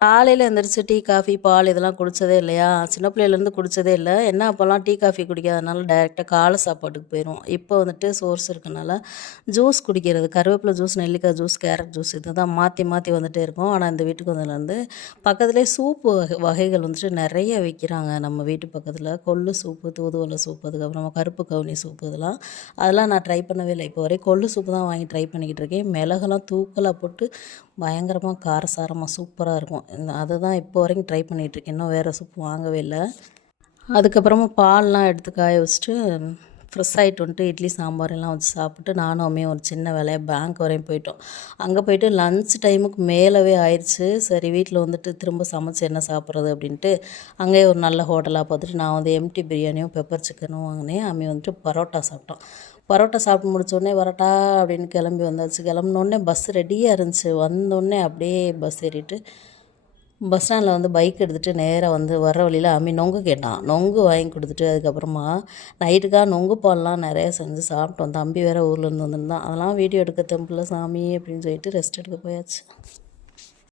காலையில எந்திரிச்சு tea, coffee, பால் இதெல்லாம் குடிச்சதே இல்லையா? சின்ன பிள்ளையிலேருந்து குடிச்சதே இல்ல. என்ன அப்போலாம் டீ, காஃபி குடிக்காதனால டைரெக்ட்டா காலை சாப்பாட்டுக்கு போயிருவோம். இப்போ வந்துட்டு சோர்ஸ் இருக்கனால ஜூஸ் குடிக்கிறது. கருவேப்பில ஜூஸ், நெல்லிக்காய் ஜூஸ், கேரட் ஜூஸ் இதுதான் மாத்தி மாத்தி வந்துட்டே இருக்கும். ஆனா இந்த வீட்டுக்கு வந்ததுலேருந்து பக்கத்துலேயே சூப்பு வகைகள் வந்துட்டு நெறைய விக்கிறாங்க. நம்ம வீட்டு பக்கத்தில கொள்ளு சூப்பு, தூதுவளை சூப்பு, அதுக்கப்புறமா கருப்பு கவுனி சூப்பு அதெல்லாம் நான் ட்ரை பண்ணவே இல்ல. இப்போ வரையும் கொள்ளு சூப்பு தான் வாங்கி ட்ரை பண்ணிக்கிட்டு இருக்கேன். மிளகெல்லாம் தூக்கலா போட்டு பயங்கரமா காரசாரமா சூப்பரா இருக்கும். அதுதான் இப்போ வரைக்கும் ட்ரை பண்ணிகிட்ருக்கேன். இன்னும் வேறு சூப் வாங்கவே இல்ல. அதுக்கப்புறமா பால்லாம் எடுத்து காய வச்சுட்டு ஃப்ரெஷ் ஆகிட்டு வந்துட்டு இட்லி சாம்பார் எல்லாம் வச்சு சாப்பிட்டு நானும் அம்மையும் ஒரு சின்ன வேலையை பேங்க் வரையும் போயிட்டோம். அங்கே போயிட்டு லன்ச் டைமுக்கு மேலவே ஆயிடுச்சு. சரி வீட்டில் வந்துட்டு திரும்ப சமைச்சு என்ன சாப்பிட்றது அப்படின்ட்டு அங்கேயே ஒரு நல்ல ஹோட்டலாக பார்த்துட்டு நான் வந்து எம்டி பிரியாணியும் பெப்பர் சிக்கனும் வாங்கினேன். அம்மி வந்துட்டு பரோட்டா சாப்பிட்டோம். பரோட்டா சாப்பிட்டு முடிச்சோடனே வரட்டா அப்படின்னு கிளம்பி வந்தாச்சு. கிளம்புனோடனே பஸ் ரெடியாக இருந்துச்சு. வந்தோடனே அப்படியே பஸ் ஏறிட்டு பஸ் ஸ்டாண்டில் வந்து பைக் எடுத்துகிட்டு நேராக வந்து வர்ற வழியில் அம்மி நொங்கு கேட்டான். நொங்கு வாங்கி கொடுத்துட்டு அதுக்கப்புறமா நைட்டுக்காக நொங்கு பால்லாம் நிறையா செஞ்சு சாப்பிட்டோம். தம்பி வேறு ஊர்லேருந்து வந்திருந்தான். அதெல்லாம் வீடியோ எடுக்க தெம்பில் சாமி அப்படின்னு சொல்லிட்டு ரெஸ்ட் எடுக்க போயாச்சு.